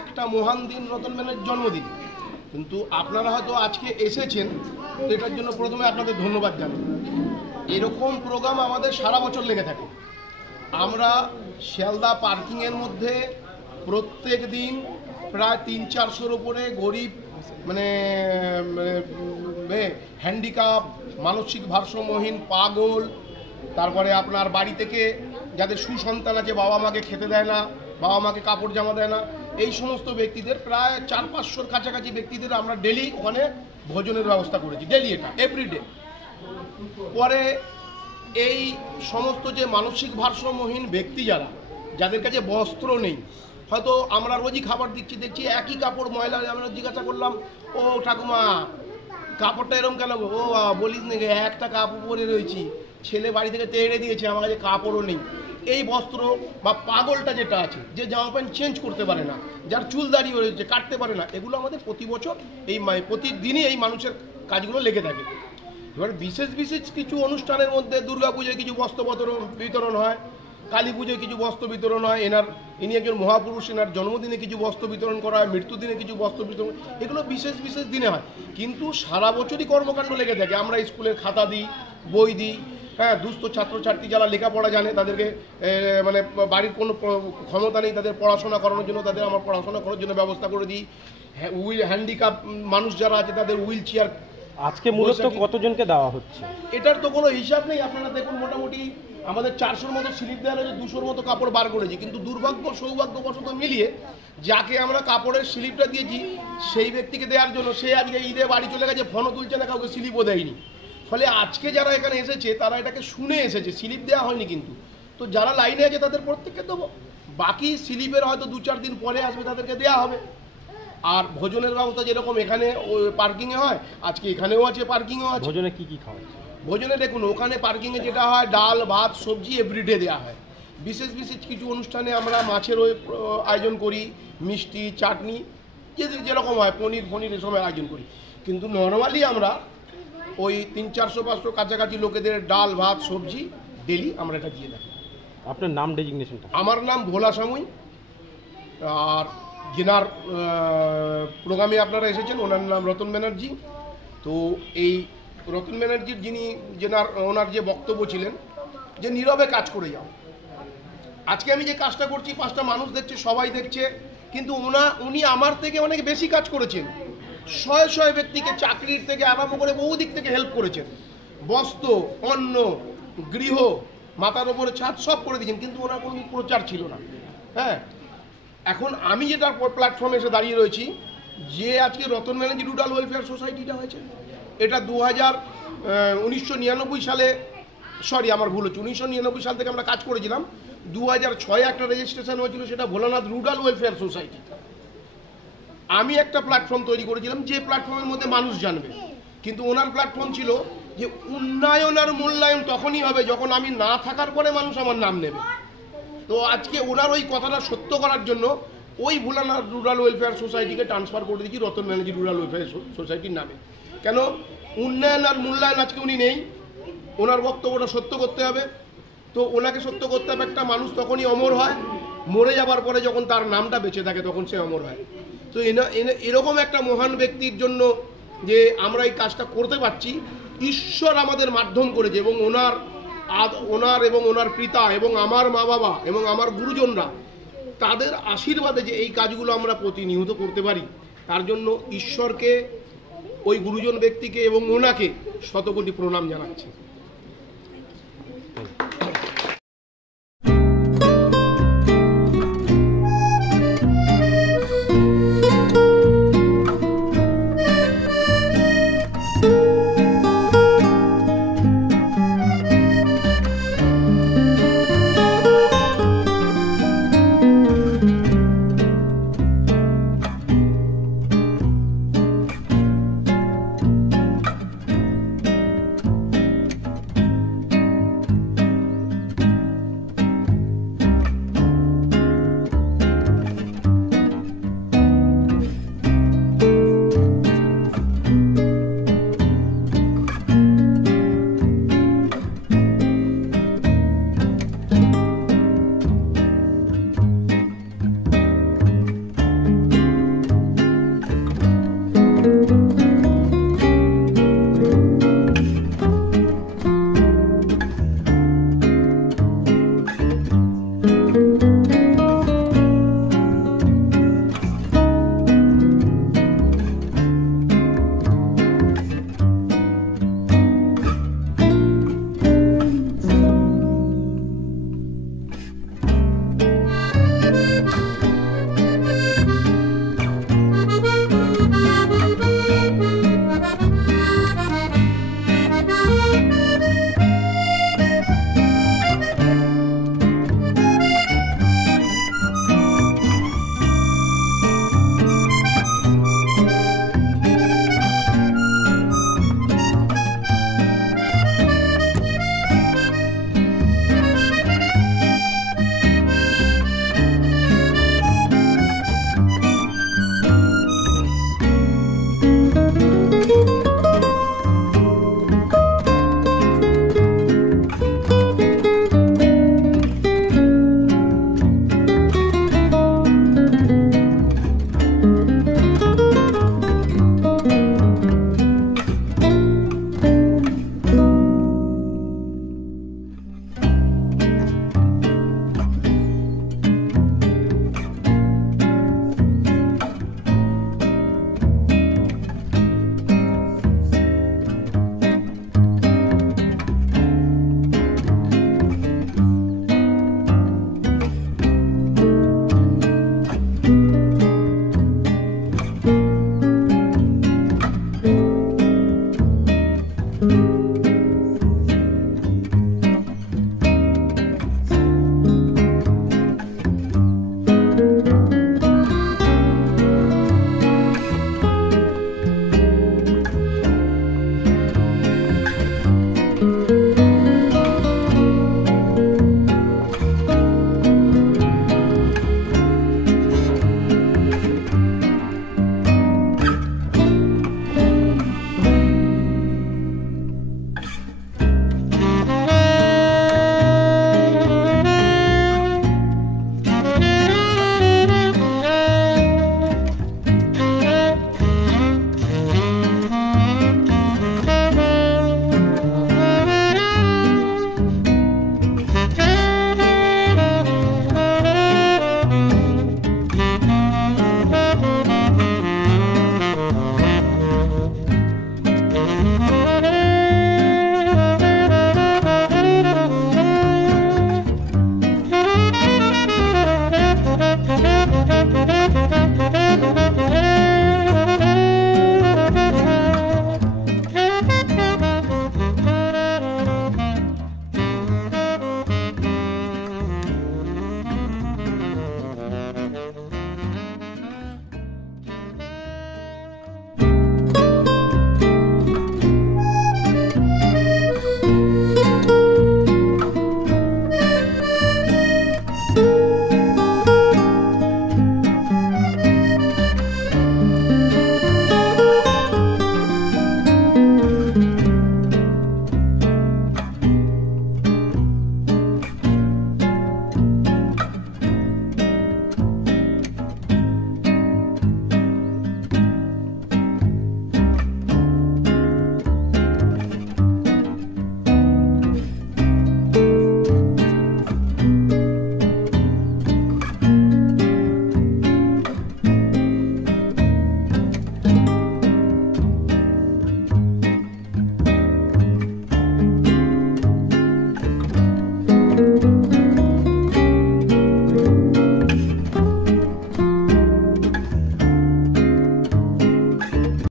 একটা মহান দিন রতন ম্যানের জন্মদিন, কিন্তু আপনারা হয়তো আজকে এসেছেন, তো এটার জন্য প্রথমে আপনাদের ধন্যবাদ জানাই। এরকম প্রোগ্রাম আমাদের সারা বছর লেগে থাকে। আমরা শিয়ালদা পার্কিংয়ের মধ্যে প্রত্যেক দিন প্রায় 300-400-র উপরে গরিব মানে হ্যান্ডিক্যাপ, মানসিক ভারসাম্যহীন, পাগল, তারপরে আপনার বাড়ি থেকে যাদের সুসন্তান আছে, বাবা মাকে খেতে দেয় না, বাবা মাকে কাপড় জামা দেয় না, এই সমস্ত ব্যক্তিদের প্রায় 400-500-র কাছাকাছি ব্যক্তিদের আমরা ডেলি ওখানে ভোজনের ব্যবস্থা করেছি, ডেলি, এটা এভরিডে। পরে এই সমস্ত যে মানসিক ভারসাম্যহীন ব্যক্তি যাদের কাছে বস্ত্র নেই, হয়তো আমরা রোজই খাবার দেখছি একই কাপড় ময়লা, আমরা জিজ্ঞাসা করলাম, ও ঠাকুমা কাপড়টা এরকম কেন? ও বলিস নাকি, একটা কাপড় পরে রয়েছি, ছেলে বাড়ি থেকে তেড়ে দিয়েছে, আমার কাছে কাপড়ও নেই। এই বস্ত্র বা পাগলটা যেটা আছে, যে জামা প্যান্ট চেঞ্জ করতে পারে না, যার চুল দাড়ি রয়েছে কাটতে পারে না, এগুলো আমাদের প্রতি বছর প্রতিদিনই এই মানুষের কাজগুলো লেগে থাকে। এবার বিশেষ কিছু অনুষ্ঠানের মধ্যে দুর্গাপুজোয় কিছু বস্ত্র বিতরণ হয়, কালী পুজোয় কিছু বস্ত্র বিতরণ হয়, ইনি একজন মহাপুরুষ, এনার জন্মদিনে কিছু বস্ত্র বিতরণ করা হয়, মৃত্যুদিনে কিছু বস্ত্র বিতরণ, এগুলো বিশেষ দিনে হয়। কিন্তু সারা বছরই কর্মকাণ্ড লেগে থাকে। আমরা স্কুলের খাতা দিই, বই দিই, হ্যাঁ, দুস্থ ছাত্রছাত্রী যারা লেখাপড়া জানে, তাদেরকে মানে বাড়ির কোনো ক্ষমতা নেই তাদের পড়াশোনা করানোর জন্য, তাদের আমার পড়াশোনা করার জন্য ব্যবস্থা করে দিই। হ্যান্ডিক্যাপ মানুষ যারা আছে তাদের হুইল চেয়ার। আজকে মূলত কতজনকে দেওয়া হচ্ছে এটার তো কোনো হিসাব নেই। আপনারা দেখুন, মোটামুটি আমাদের 400-র মতো স্লিপ দেওয়া হয়েছে, 200-র মতো কাপড় বার করেছি। কিন্তু সৌভাগ্যবশত মিলিয়ে যাকে আমরা কাপড়ের স্লিপটা দিয়েছি, সেই ব্যক্তিকে দেওয়ার জন্য সে আজকে ঈদে বাড়ি চলে গেছে, ফোনও তুলছে না, কাউকে স্লিপও দেয়নি। ফলে আজকে যারা এখানে এসেছে তারা এটাকে শুনে এসেছে, স্লিপ দেওয়া হয়নি কিন্তু। তো যারা লাইনে আছে তাদের প্রত্যেককে দেবো, বাকি স্লিপের হয়তো 2-4 দিন পরে আসবে, তাদেরকে দেওয়া হবে। আর ভোজনের ব্যবস্থা যেরকম এখানে পার্কিংয়ে হয়, আজকে এখানেও আছে, পার্কিংও আছে। ভোজনে কি খাওয়া? ভোজনে দেখুন, ওখানে পার্কিংয়ে যেটা হয়, ডাল ভাত সবজি এভরিডে দেওয়া হয়। বিশেষ কিছু অনুষ্ঠানে আমরা মাছের আয়োজন করি, মিষ্টি চাটনি যেরকম হয়, পনির এসবের আয়োজন করি। কিন্তু নর্মালি আমরা ওই 300-400-500 কাছাকাছি লোকেদের ডাল ভাত সবজি ডেলি আমরা এটা দিয়ে থাকি। আপনার নাম, ডেজিগনেশনটা? আমার নাম ভোলা সামুই। আর যেনার প্রোগ্রামে আপনারা এসেছেন, ওনার নাম রতন ব্যানার্জি। তো এই রতন ব্যানার্জির ওনার যে বক্তব্য ছিলেন, যে নীরবে কাজ করে যাও। আজকে আমি যে কাজটা করছি, 5টা মানুষ দেখছে, সবাই দেখছে, কিন্তু উনি আমার থেকে অনেক বেশি কাজ করেছেন। শয়ে ব্যক্তিকে চাকরির থেকে আরম্ভ করে বহু দিক থেকে হেল্প করেছেন। বস্ত্র, অন্ন, গৃহ, মাথার ওপরে ছাদ সব করে দিয়েছেন, কিন্তু ওনার কোনো প্রচার ছিল না। হ্যাঁ, এখন আমি যেটা প্ল্যাটফর্মে এসে দাঁড়িয়ে রয়েছি, যে আজকে রতন ব্যানার্জি রুরাল ওয়েলফেয়ার সোসাইটিটা হয়েছে, এটা 1999 সালে, আমার ভুল হচ্ছে, 1999 সাল থেকে আমরা কাজ করেছিলাম। 2006-এ একটা রেজিস্ট্রেশন হয়েছিল, সেটা ভোলানাথ রুরাল ওয়েলফেয়ার সোসাইটি। আমি একটা প্ল্যাটফর্ম তৈরি করেছিলাম, যে প্ল্যাটফর্মের মধ্যে মানুষ জানবে। কিন্তু ওনার প্ল্যাটফর্ম ছিল যে উন্নয়ন আর মূল্যায়ন তখনই হবে যখন আমি না থাকার পরে মানুষ আমার নাম নেবে। তো আজকে ওনার ওই কথাটা সত্য করার জন্য ওই ভোলানাথ রুরাল ওয়েলফেয়ার সোসাইটিকে ট্রান্সফার করে দিয়েছি রতন ব্যানার্জি রুরাল ওয়েলফেয়ার সোসাইটির নামে। কেন? উন্নয়ন আর মূল্যায়ন আজকে উনি নেই, ওনার বক্তব্যটা সত্য করতে হবে। তো ওনাকে সত্য করতে হবে। একটা মানুষ তখনই অমর হয়, মরে যাবার পরে যখন তার নামটা বেঁচে থাকে তখন সে অমর হয়। তো এরকম একটা মহান ব্যক্তির জন্য যে আমরা এই কাজটা করতে পারছি, ঈশ্বর আমাদের মাধ্যম করেছে। এবং ওনার এবং ওনার পিতা এবং আমার মা বাবা এবং আমার গুরুজনরা, তাদের আশীর্বাদে যে এই কাজগুলো আমরা প্রতিনিয়ত করতে পারি, তার জন্য ঈশ্বরকে, ওই গুরুজন ব্যক্তিকে এবং ওনাকে শতকোটি প্রণাম জানাচ্ছি।